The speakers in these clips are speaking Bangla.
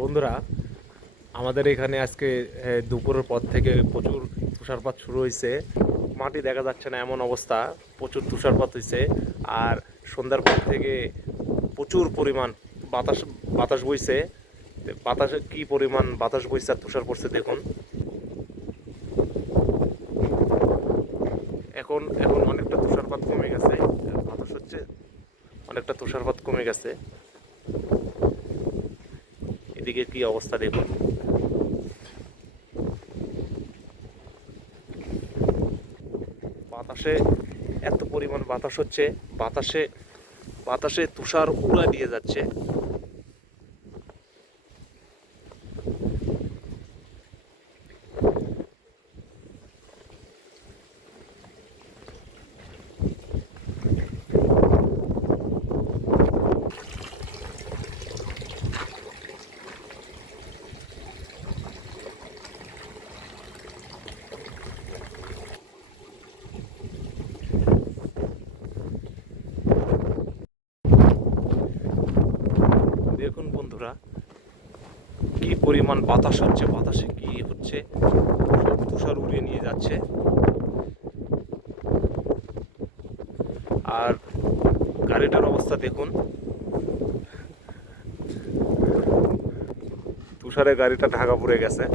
বন্ধুরা, আমাদের এখানে আজকে দুপুরের পর থেকে প্রচুর তুষারপাত শুরু হয়েছে। মাটি দেখা যাচ্ছে না এমন অবস্থা, প্রচুর তুষারপাত হয়েছে। আর সন্ধ্যার পর থেকে প্রচুর পরিমাণ বাতাস বাতাস বইছে। বাতাসে কি পরিমাণ বাতাস বইছে আর তুষার পড়ছে দেখুন। এখন এখন অনেকটা তুষারপাত কমে গেছে, বাতাস হচ্ছে, অনেকটা তুষারপাত কমে গেছে। এদিকে কি অবস্থা দেখুন। বাতাসে এত পরিমাণ বাতাস হচ্ছে, বাতাসে বাতাসে তুষার উড়া দিয়ে যাচ্ছে। দেখুন বন্ধুরা, কি পরিমাণ বাতাস হচ্ছে, বাতাসে কি হচ্ছে, সব তুষার উড়িয়ে নিয়ে যাচ্ছে। আর গাড়িটার অবস্থা দেখুন, তুষারে গাড়িটা ঢাকা পড়ে গেছে।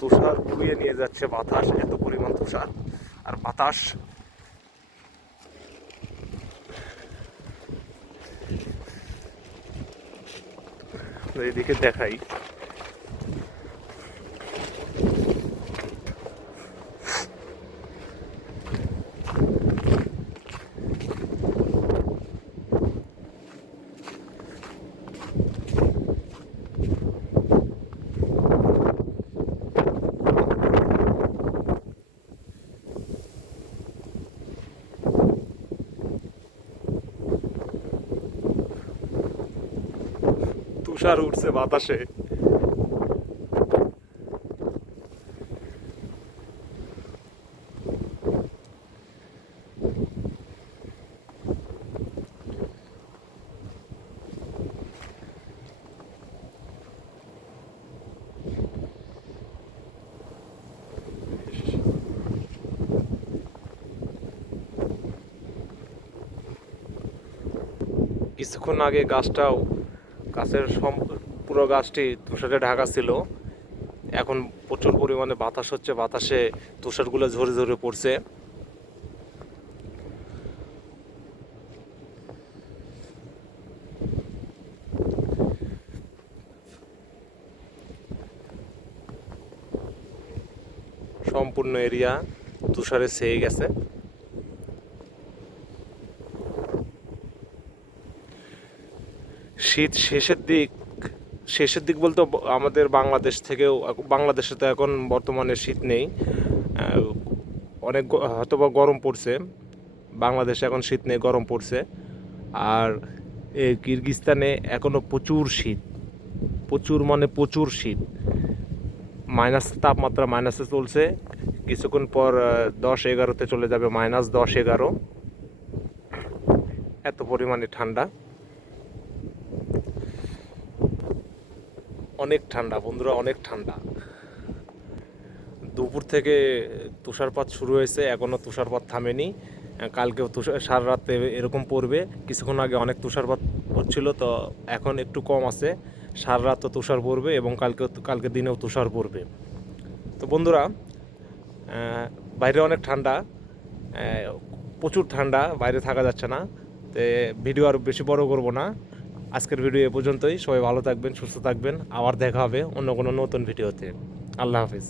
তুষার উড়িয়ে নিয়ে যাচ্ছে বাতাস, এত পরিমাণ তুষার আর বাতাস। এদিকে দেখাই, তুষার উঠছে বাতাসে। কিছুক্ষণ আগে গাছের পুরো গাছটি তুষারে ঢাকা ছিল। এখন প্রচুর পরিমাণে বাতাস হচ্ছে, বাতাসে তুষারগুলো ঝরে ঝরে পড়ছে। সম্পূর্ণ এরিয়া তুষারে ছেয়ে গেছে। শীত শেষের দিক বলতে আমাদের বাংলাদেশে তো এখন বর্তমানে শীত নেই। অনেক হয়তোবা গরম পড়ছে, বাংলাদেশে এখন শীত নেই, গরম পড়ছে। আর এই কিরগিজস্তানে এখনও প্রচুর শীত, প্রচুর মানে প্রচুর শীত। তাপমাত্রা মাইনাসে চলছে। কিছুক্ষণ পর 10-11-তে চলে যাবে -10-11। এত পরিমাণে ঠান্ডা, অনেক ঠান্ডা বন্ধুরা, অনেক ঠান্ডা। দুপুর থেকে তুষারপাত শুরু হয়েছে, এখনও তুষারপাত থামেনি। কালকেও সারা রাতে এরকম পড়বে। কিছুক্ষণ আগে অনেক তুষারপাত হচ্ছিল, তো এখন একটু কম আছে। সারা রাত তো তুষার পড়বে এবং কালকে দিনেও তুষার পড়বে। তো বন্ধুরা, বাইরে অনেক ঠান্ডা, প্রচুর ঠান্ডা, বাইরে থাকা যাচ্ছে না। তো ভিডিও আর বেশি বড় করব না। আজকের ভিডিও এ পর্যন্তই। সবাই ভালো থাকবেন, সুস্থ থাকবেন। আবার দেখা হবে অন্য কোনো নতুন ভিডিওতে। আল্লাহ হাফিজ।